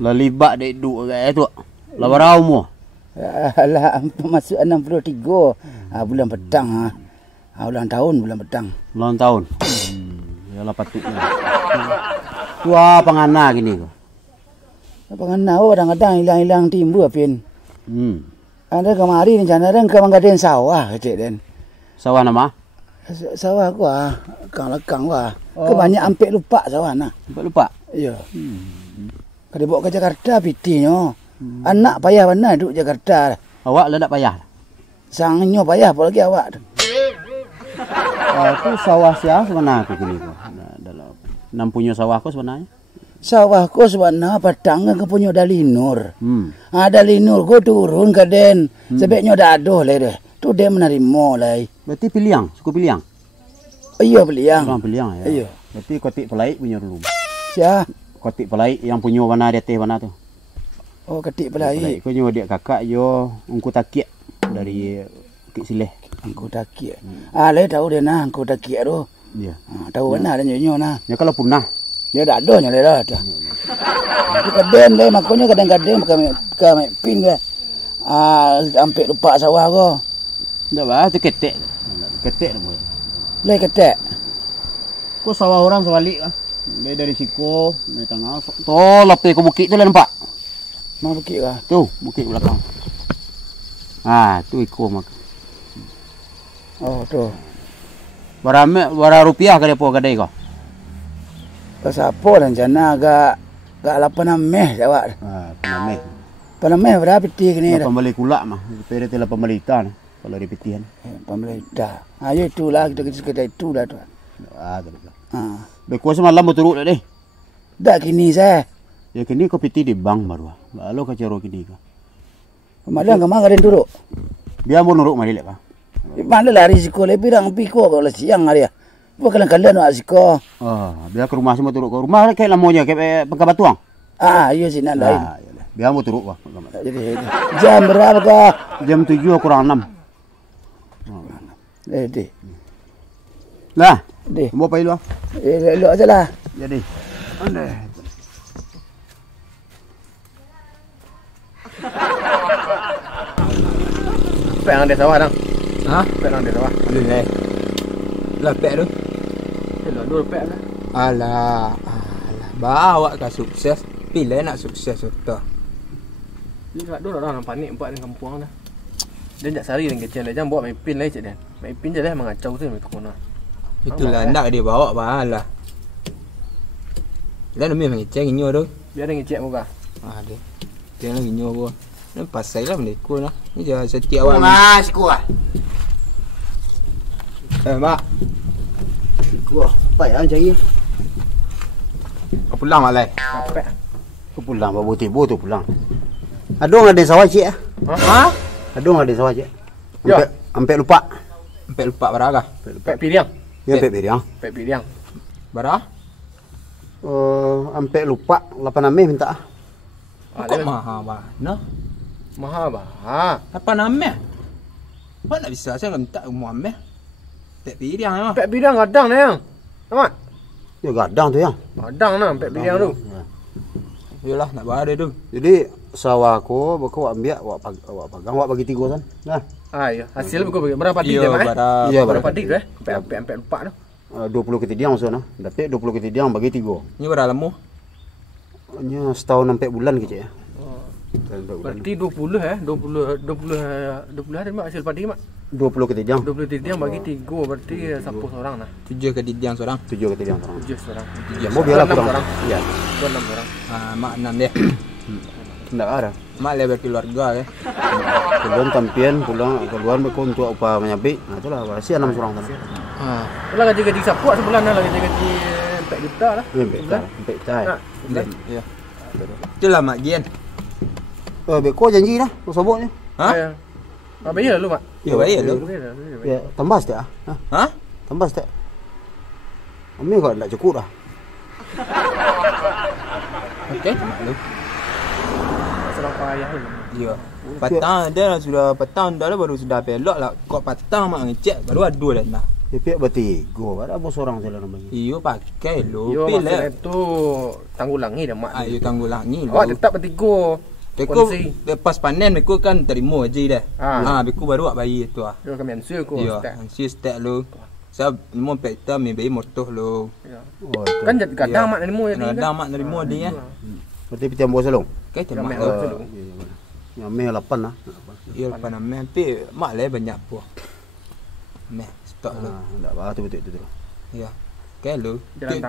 Lah libat dek duk kat tu. Lah berapa umur? Alah, masuk 63. Bulan petang. Ulang tahun bulan petang. Ulang tahun. Yalah patutnya. Tua pangana gini ko. Pangana kadang-kadang hilang-hilang timbul apin. Ada kemari rencana dan ke manggaden sawah kecik den. Sawah nama? Sawah ku kang lekang wah. Kebanyak ampek lupa sawah nah. Ampek lupa. Iya. Kada bawa ke Jakarta pitinyo. Anak payah mana duduk Jakarta. Awak lah tak payah. Sangnyo payah apa lagi awak tu. Itu sawah siapa sebenarnya aku gini ko. Dalam nam punya sawah ko sebenarnya. Sawahku sebenarnya petang ke punya Dalinur. Dalinur ku turun ke den. Sebabnya dah aduh lah deh. Tu dia menerima lah. Berarti piliang, suku piliang. Iya piliang. Orang piliang ya. Iya. Berarti kotik pelaik punya dulu. Siapa? Kotik pelaik yang punya warna di atas warna tu. Oh, ketik pelaik. Kau nyawa dia kakak yo ungku takik dari Bukit Sileh. Angku takik. Le tahu dia nah angku takik tu. Ya. Tahu mana dia nyonya nah. Ya kalau punah. Dia dah ada nya dah. Itu kadang le makanya kadang-kadang kami pin ke. Sampai lupa sawah ko. Ndak bah tu ketek. Ketek tu. Le ketek. Kau sawah orang sebalik lah. Dari Siko, dari tengah. Tu lepas ke bukit tu lah nampak. Mana bukit kah? Tu, bukit belakang. Tu ikut mak. Oh, tu. Berapa rupiah ke depo kedai kau? Siapa rencana agak 8 meh jawab. Penameh. Penameh berapa peti kini dah? Pembeli kulak mah. Pere telah pembelitan kalau di petian. Pembeli dah. Ya itulah kita kedai itu dah tu. Beko semalam berturut dah deh. Dah kini saya. Ya kini kau peti di bank baru. Lalu kau caro kini kau. Kemudian kemana kalian turut? Biar mau nuruk mari lek. Mana lah risiko lebih orang piko kalau siang hari ya. Bukan kalian nak risiko. Biar ke rumah semua turut ke rumah kayak lamonya kayak Pangkal Batuang. Iya sih nak lain. Biar mau turut kau. Jadi jam berapa kah? Jam 7 kurang 6. Deh. Lah. Deh. Mau pai lu. Elok aja lah. Jadi. Ande. Pek yang ada sawah dang. Pek yang ada sawah. Boleh. Lah pek tu. Hello, dua pek lah. Alah. Bawa ke sukses. Pilih nak sukses betul. Ni kat dua orang panik empat dengan kampung dah. Dia nak sari dengan kecil dia jangan bawa main pin lah cik dia. Main pin je lah mengacau tu main kona. Itulah nak dia bawa bahalah. Dia nak main ngecek inyo tu. Biar dia ngecek muka. Dia. Dia nak inyo gua. Ni pasal lah mereka lah. Ni je setiap awak. Mas kuah. Mak. Kuah. Apa yang cari? Kau pulang mak lai. Kapek. Kau pulang bawa tiba tu pulang. Adong ada sawah cik ah. Ha? Adong ada sawah cik. Ya. Ampe lupa. Sampai lupa berapa? Pek piliang. Ya ampe beriang. Pek piliang. Berapa? Ampe lupa 8 Mei minta ah. Kok mahal bah? Nah. Mahal bah. Apa nama? Apa nak bisa saya minta umur ameh. Tak pilihan memang. Pek piliang kadang dah yang. Amat. Ya gadang tu yang. Kadang nah pek piliang tu. Yalah nak bayar dia tu. Jadi sawah aku bako ambil awak pegang awak bagi 3 san. Nah. Ya. Hasil bagi berapa dik Iya, dah mak? Iya, Berapa dik tu Pek lupa tu. 20 ketidiang maksudnya. Dapat 20 ketidiang bagi 3. Ni berapa lama? Hanya setahun sampai bulan kecik ya. Berarti 20 hari mak hasil padi mak. 20 ketidiang. 20 tidiang bagi 3 berarti siapa seorang nah. 7 ke didiang seorang. 7 ketidiang orang. 7 seorang. Ya mau biarlah kurang. Orang. Ya. 6 orang. Mak 6 dia. Tidak ada. Mak lebar keluarga ke. Keluar tampian pulang keluar berko untuk upah menyabik. Nah itulah masih 6 orang sana. Lah gaji sapuak sebulan lah gaji 4 juta lah. Sebulan. Sampai cai. Ya. Itulah mak Gian. Beko janji dah soboknya. Ha? Bayar lu mak. Ya bayar lu. Ya tambah setiap ah. Ha? Tambah setiap. Kami kau tak cukup dah. Okey, mak lu. Masalah payah lu. Ya. Patang dia sudah patang dah lah baru sudah pelok lah. Kau patang mak ngecek baru ada dah. Pihak bertiga, ada bos orang salah namanya. Iyo pakai lo. Yo Pil maksudnya lah. tu tanggulangi dah mak. Ayo tanggulangi lo. Awak tetap bertiga. Beku lepas panen beku kan terima je dah. Beku baru awak bayi tu ah. Yo kami ansur ko. Yo, ansi start lo. Saya mau pekta mi bayi motor lo. Oh, Kan jadi kadang mak nemu jadi. Ada mak nerima dia. berarti pitiam bos salong. Kai Kami temak ansur lo. dulu. Yang meh 8 lah. Iyo lepas nama tapi mak lah banyak puak. Meh stok lo. Enggak apa tu betul tu. Ya. Kai lo.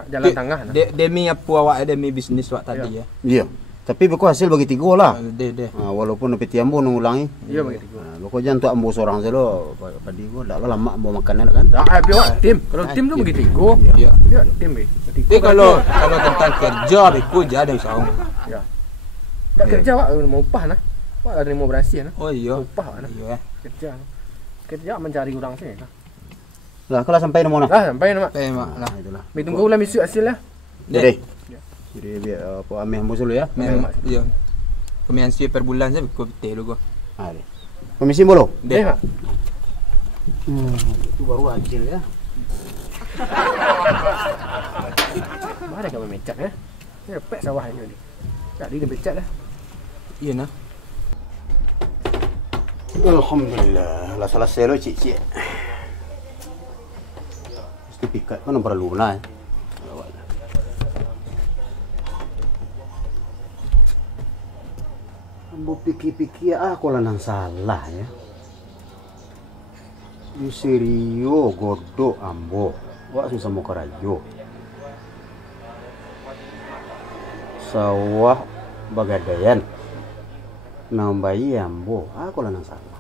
Jalan tengah nah. Demi apa awak demi bisnis awak tadi ya. Iya. Tapi beku hasil bagi 3 lah. Deh. Walaupun pitiam pun ngulangi. Iya bagi tiga. Beku jangan tu ambo seorang selo padi gua dak lah lama mau makan kan. Dah ayo awak tim. Kalau tim tu bagi tiga. Ya. Ya tim be. Tapi kalau tentang kerja beku je ada usaha. Ya. Tak kerja awak mau upah nah. Awak dah terima berasi nah. Oh iya. Upah nah. Iya. Kerja. Kerja mencari orang sini nah. Lah kalau sampai nemu nah. Dah sampai nama. Tapi mak lah. Itulah. Mi tunggu ulang besok hasil lah. Jadi. Jadi biar apa ameh ambo dulu ya. Memang iya. Komensi per bulan saya beku betul lu gua. Ha. Komisi bolo. Deh mak. Itu baru hasil ya. Mana kau mecat ya? Ni repek sawah ini ni. Tak dia mecat dah. Iya nah. Alhamdulillah. Lah selesai lo cik-cik. Mesti pikat kan perlu lah. Ambo pikir-pikir aku lah nang salah ya. Di serio godok ambo. Wak susah mau kerajo. Sawah bagadayan. Nambahi ambo. Aku lah nang salah.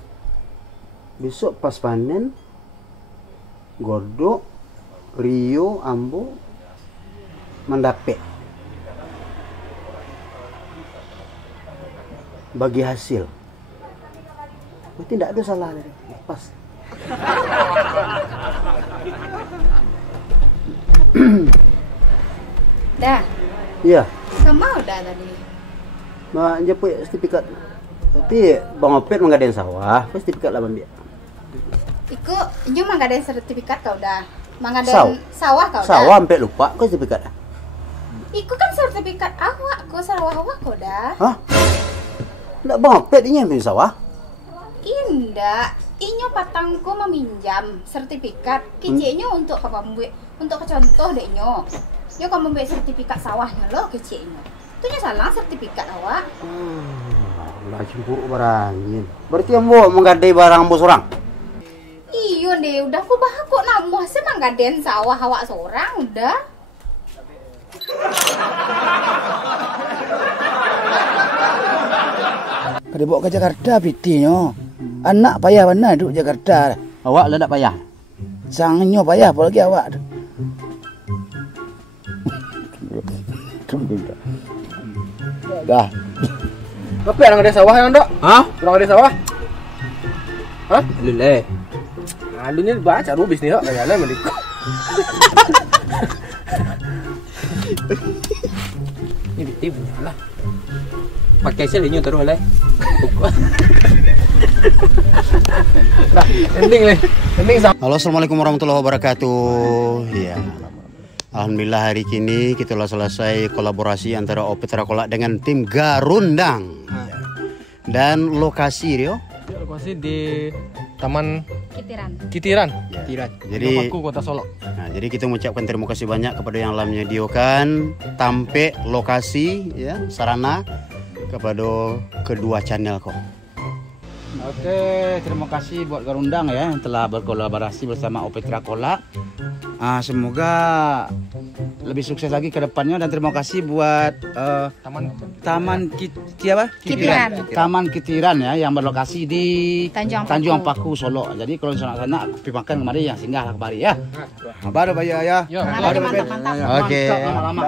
Besok pas panen godok Rio ambo mendapet bagi hasil. Berarti tidak ada salah dari pas. Dah, Iya, semau dah tadi. mak jepuk sertifikat. Tapi Bang Opet mengadain sawah, pasti sertifikat lah Bang dia. Iku nyu mangadain sertifikat kau dah. Mangadain sawah kau dah. Sawah sampai lupa kau sertifikat dah. Iku kan sertifikat awak, kau sawah awak kau dah. Hah? Ndak Bang Opet ini yang punya sawah? Indah, inyo patangku meminjam sertifikat. Keciknya untuk apa membuat untuk contoh dek nyo. Nyo kau membuat sertifikat sawahnya lo keciknya. Itu nyo salah sertifikat awak. Lah cemburu barangin. Berarti ambo menggadai barang ambo seorang. Iyo deh, udah aku bahas kok namuh sih manggaden sawah awak seorang udah. Kada bawa ke Jakarta pitinyo. Anak payah mana duduk Jakarta. Awak lah tak payah. Sangnyo payah apa lagi awak. Dah. Apa yang ada sawah yang dok? Hah? Orang ada sawah? Hah? Leleh. Lalu ni baca dulu bisnis tak jalan mereka. Ini betul punya lah. Pakai sel ini terus lah. Dah, ending le. Ending sama. Halo, assalamualaikum warahmatullahi wabarakatuh. Ya, alhamdulillah hari ini kita telah selesai kolaborasi antara Opet Rakolak dengan tim Garundang. Dan lokasi Rio. Lokasi di Taman Kitiran. Kitiran. Tidak. Jadi, Aku Kota Solok. nah, jadi kita mengucapkan terima kasih banyak kepada yang telah menyediakan tampe lokasi, ya, sarana kepada kedua channel kok. Oke, terima kasih buat Garundang ya yang telah berkolaborasi bersama Opet Rakolak. Semoga lebih sukses lagi ke depannya dan terima kasih buat Taman Kitiran. Taman Kitiran ya yang berlokasi di Tanjung Paku Solo. Jadi kalau sana pergi makan kemari ya singgah kemari ya. Baru bayar ya. Ya, Mantap, mantap, mantap. Oke. Lama-lama.